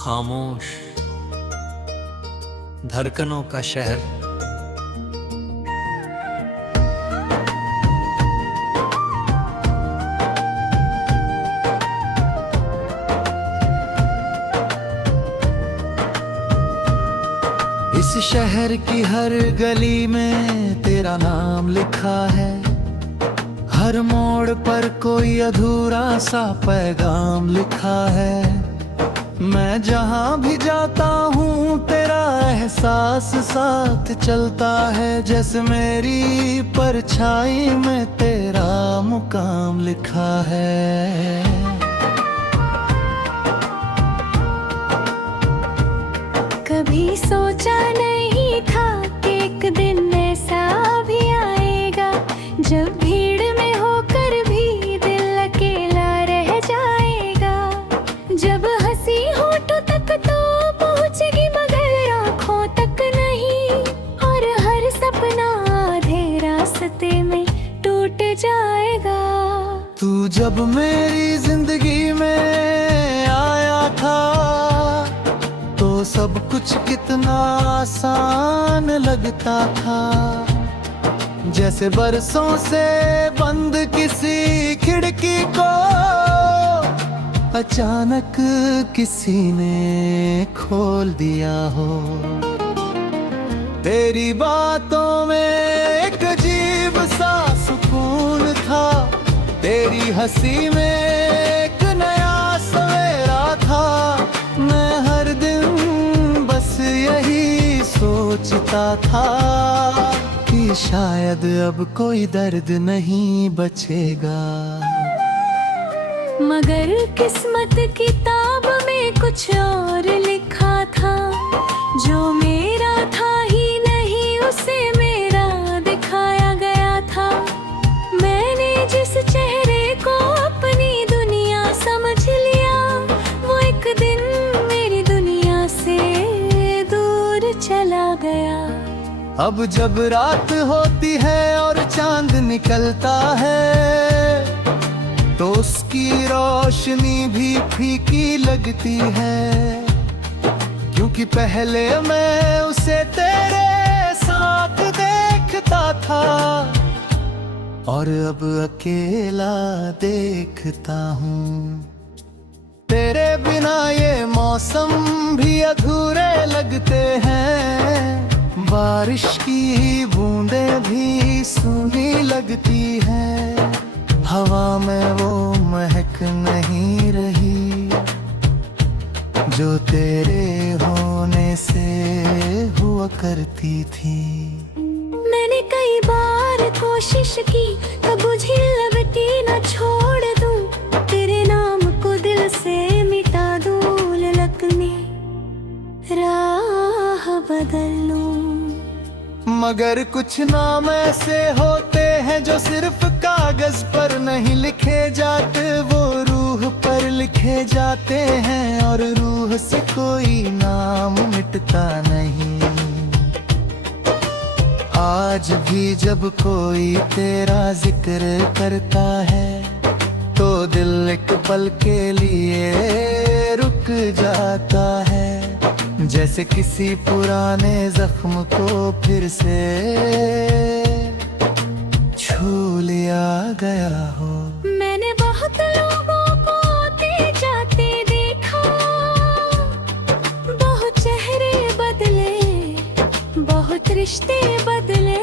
खामोश धड़कनों का शहर। इस शहर की हर गली में तेरा नाम लिखा है, हर मोड़ पर कोई अधूरा सा पैगाम लिखा है। मैं जहाँ भी जाता हूँ तेरा एहसास साथ चलता है, जैसे मेरी परछाई में तेरा मुकाम लिखा है। कभी सोचा नहीं था कि एक दिन ऐसा भी आएगा, जब भीड़ में होकर भी दिल अकेला रह जाएगा। जब हंसी होठों तक तो पहुंचेगी मगर आँखों तक नहीं, और हर सपना आधे रास्ते में टूट जाएगा। तू जब मेरी जिंदगी में आया था तो सब कुछ कितना आसान लगता था, जैसे बरसों से बंद किसी खिड़की को अचानक किसी ने खोल दिया हो। तेरी बातों में एक अजीब सा सुकून था, तेरी हंसी में एक नया सवेरा था। मैं हर दिन बस यही सोचता था कि शायद अब कोई दर्द नहीं बचेगा, मगर किस्मत किताब में कुछ और लिखा था। जो मेरा था ही नहीं उसे मेरा दिखाया गया था। मैंने जिस चेहरे को अपनी दुनिया समझ लिया, वो एक दिन मेरी दुनिया से दूर चला गया। अब जब रात होती है और चांद निकलता है तो उसकी रोशनी भी फीकी लगती है, क्योंकि पहले मैं उसे तेरे साथ देखता था और अब अकेला देखता हूँ। तेरे बिना ये मौसम भी अधूरे लगते हैं, बारिश की बूंदें भी सूनी लगती है। हवा में वो महक नहीं रही जो तेरे होने से हुआ करती थी। मैंने कई बार कोशिश की तब बुझी लबटी न छोड़ दूं, तेरे नाम को दिल से मिटा दूं, ललक में राह बदल लूं। मगर कुछ नाम ऐसे होते हैं जो सिर्फ कागज पर नहीं लिखे जाते, वो रूह पर लिखे जाते हैं और रूह से कोई नाम मिटता नहीं। आज भी जब कोई तेरा जिक्र करता है तो दिल एक पल के लिए रुक जाता है, जैसे किसी पुराने जख्म को फिर से छू लिया गया हो। मैंने बहुत लोगों को आते जाते देखा, बहुत चेहरे बदले, बहुत रिश्ते बदले,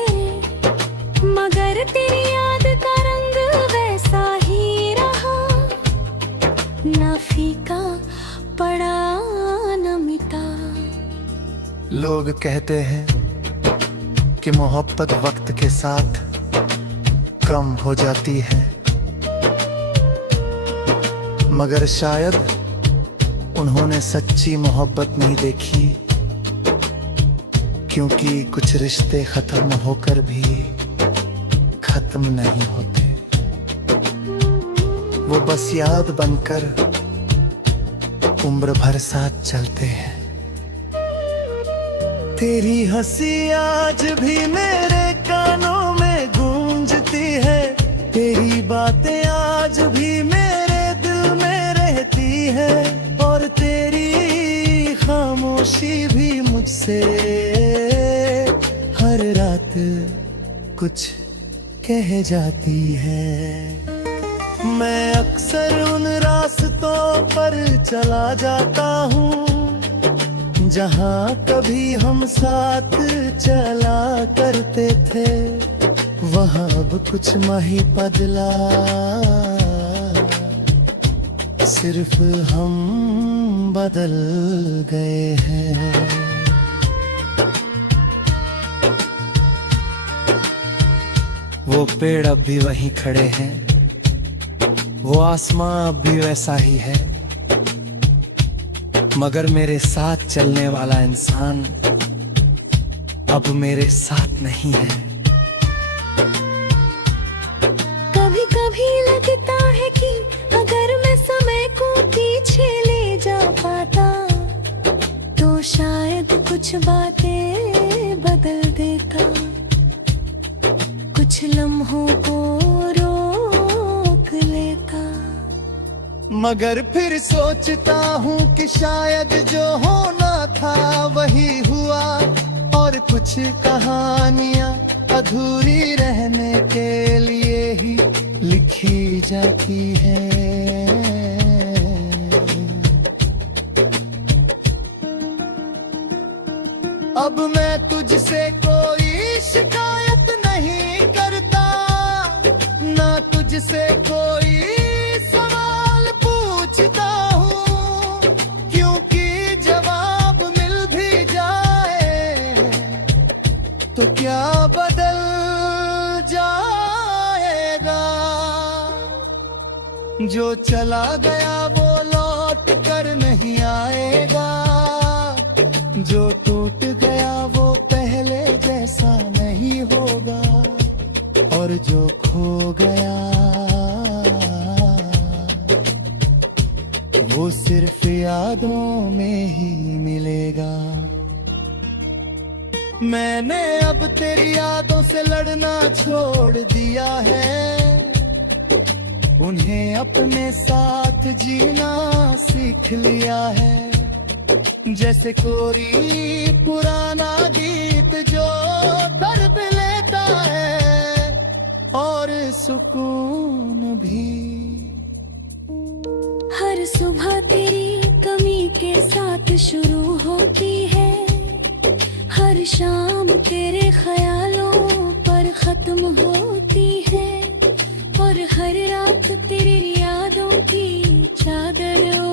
मगर तेरी याद का रंग वैसा ही रहा, ना फीका पड़ा न मिटा। लोग कहते हैं कि मोहब्बत वक्त के साथ कम हो जाती है, मगर शायद उन्होंने सच्ची मोहब्बत नहीं देखी, क्योंकि कुछ रिश्ते खत्म होकर भी खत्म नहीं होते, वो बस याद बनकर उम्र भर साथ चलते हैं। तेरी हंसी आज भी मेरे कानों में गूंजती है, तेरी बातें आज भी मेरे दिल में रहती है, और तेरी कुछ कह जाती है। मैं अक्सर उन रास्तों पर चला जाता हूँ जहाँ कभी हम साथ चला करते थे। वहाँ अब कुछ माही बदला, सिर्फ हम बदल गए हैं। वो पेड़ अब भी वहीं खड़े हैं, वो आसमां अब भी वैसा ही है, मगर मेरे साथ चलने वाला इंसान अब मेरे साथ नहीं है। कभी कभी लगता है कि अगर मैं समय को पीछे ले जा पाता तो शायद कुछ बातें बदल देता, कुछ लम्हों को रोक लेता। मगर फिर सोचता हूँ कि शायद जो होना था वही हुआ, और कुछ कहानियाँ अधूरी रहने के लिए ही लिखी जाती हैं। अब मैं तुझसे कोई शिकायत नहीं करता, ना तुझसे कोई सवाल पूछता हूँ, क्योंकि जवाब मिल भी जाए तो क्या बदल जाएगा। जो चला गया वो लौट कर नहीं आएगा, जो टूट गया वो पहले जैसा नहीं होगा, और जो खो गया वो सिर्फ यादों में ही मिलेगा। मैंने अब तेरी यादों से लड़ना छोड़ दिया है, उन्हें अपने साथ जीना सीख लिया है। जैसे कोई पुराना गीत जो दर्द लेता है और सुकून भी। हर सुबह तेरी कमी के साथ शुरू होती है, हर शाम तेरे ख्यालों पर खत्म होती है, और हर रात तेरी यादों की चादर ओ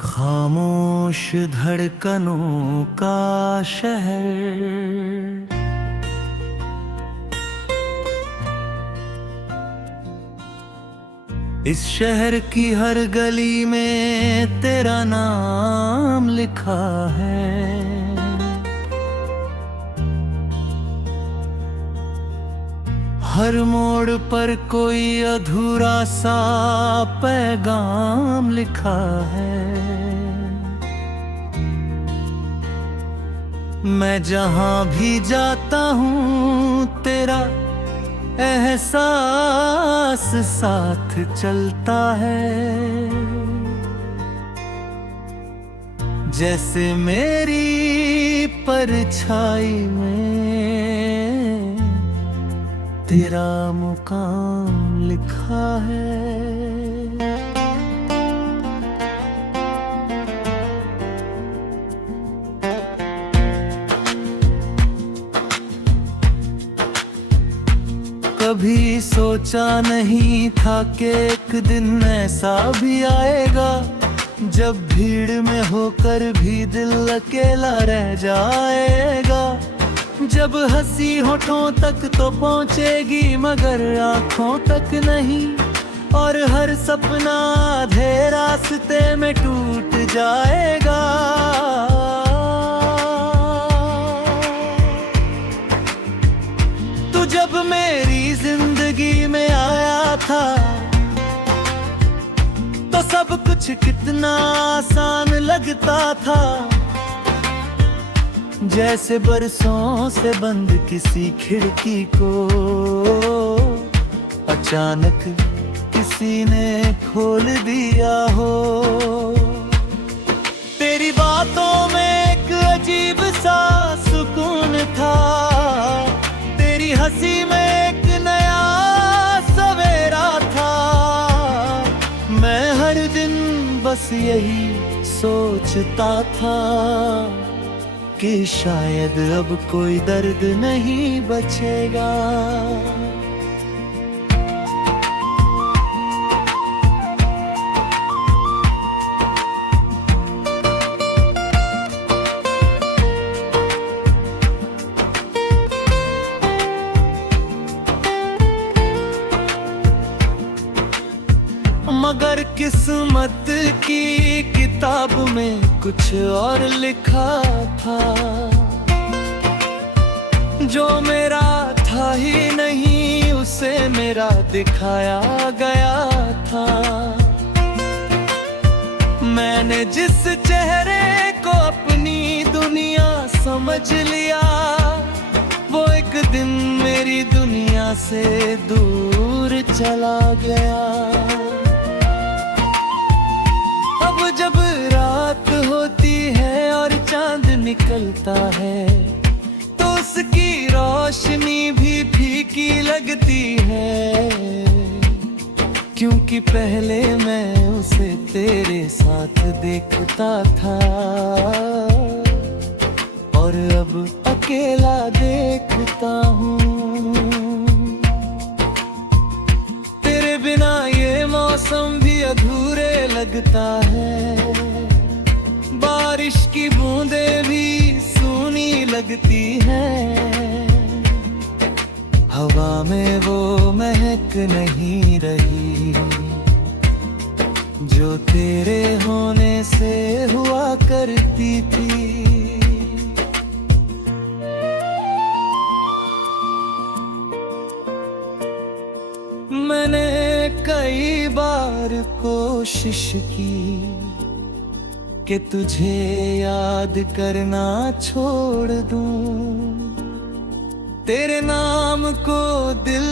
खामोश धड़कनों का शहर, इस शहर की हर गली में तेरा नाम लिखा है। हर मोड़ पर कोई अधूरा सा पैगाम लिखा है। मैं जहां भी जाता हूँ तेरा एहसास साथ चलता है, जैसे मेरी परछाई में तेरा मुकाम लिखा है। कभी सोचा नहीं था कि एक दिन ऐसा भी आएगा जब भीड़ में होकर भी दिल अकेला रह जाएगा। जब हंसी होठों तक तो पहुंचेगी मगर आंखों तक नहीं, और हर सपना आधे रास्ते में टूट जाएगा। तू जब मेरी जिंदगी में आया था तो सब कुछ कितना आसान लगता था। जैसे बरसों से बंद किसी खिड़की को अचानक किसी ने खोल दिया हो। तेरी बातों में एक अजीब सा सुकून था, तेरी हंसी में एक नया सवेरा था। मैं हर दिन बस यही सोचता था कि शायद अब कोई दर्द नहीं बचेगा। मगर किस्मत की किताब में कुछ और लिखा था, जो मेरा था ही नहीं उसे मेरा दिखाया गया था। मैंने जिस चेहरे को अपनी दुनिया समझ लिया, वो एक दिन मेरी दुनिया से दूर चला गया। अब जब रात होती है और चांद निकलता है, तो उसकी रोशनी भी फीकी लगती है, क्योंकि पहले मैं उसे तेरे साथ देखता था और अब अकेला देखता हूँ। तेरे बिना ये मौसम भी अधूरे लगता है, बारिश की बूंदें भी सूनी लगती हैं। हवा में वो महक नहीं रही जो तेरे होने से हुआ करती थी। मैंने कई बार कोशिश की कि तुझे याद करना छोड़ दूं, तेरे नाम को दिल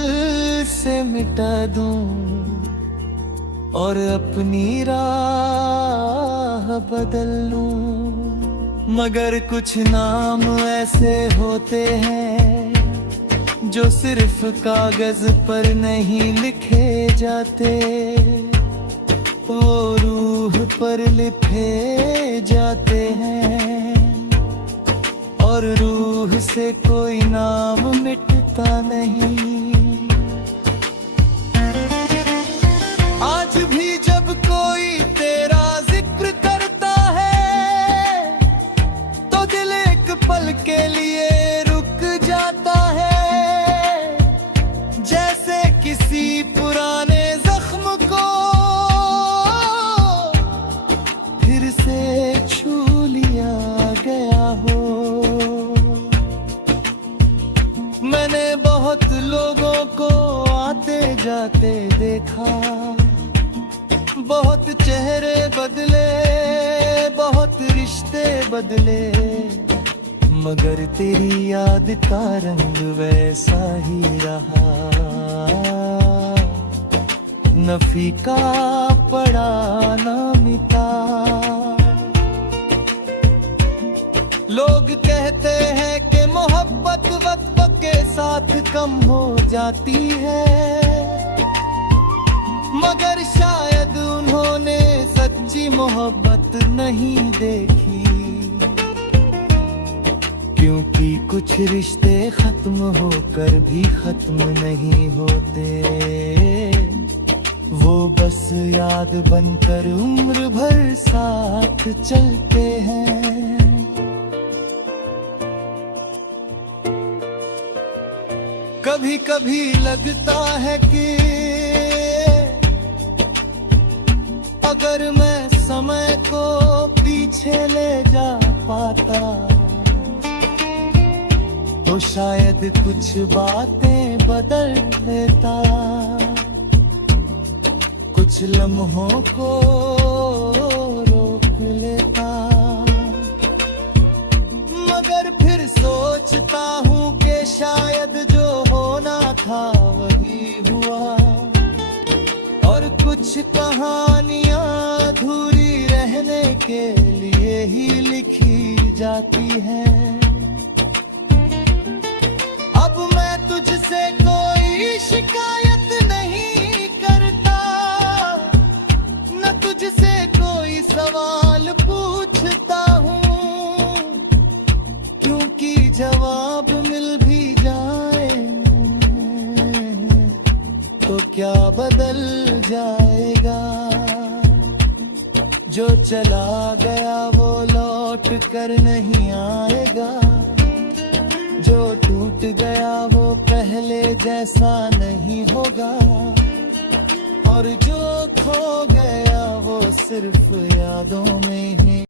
से मिटा दूं और अपनी राह बदल लूं। मगर कुछ नाम ऐसे होते हैं जो सिर्फ कागज पर नहीं लिखे जाते, वो रूह पर लिखे जाते हैं और रूह से कोई नाम मिटता नहीं। आज भी जब कोई तेरा जिक्र करता है, तो दिल एक पल के लिए रुक जाता है, जैसे किसी पुराने जख्म को फिर से छू लिया गया हो। मैंने बहुत लोगों को आते जाते देखा, बहुत चेहरे बदले, बहुत रिश्ते बदले, मगर तेरी याद का रंग वैसा ही रहा, न फीका पड़ा न मिटा। लोग कहते हैं कि मोहब्बत वक्त के साथ कम हो जाती है, मगर शायद उन्होंने सच्ची मोहब्बत नहीं देखी, क्योंकि कुछ रिश्ते खत्म होकर भी खत्म नहीं होते, वो बस याद बनकर उम्र भर साथ चलते हैं। कभी कभी लगता है कि अगर मैं समय को पीछे ले जा पाता, तो शायद कुछ बातें बदल देता, कुछ लम्हों को रोक लेता, मगर फिर कुछ कहानियां अधूरी रहने के लिए ही लिखी जाती हैं। अब मैं तुझसे कोई शिकायत नहीं करता, न तुझसे कोई सवाल पूछता हूँ, क्योंकि जवाब मिल भी जाए तो क्या बदल जाएगा। जो चला गया वो लौट कर नहीं आएगा, जो टूट गया वो पहले जैसा नहीं होगा, और जो खो गया वो सिर्फ यादों में ही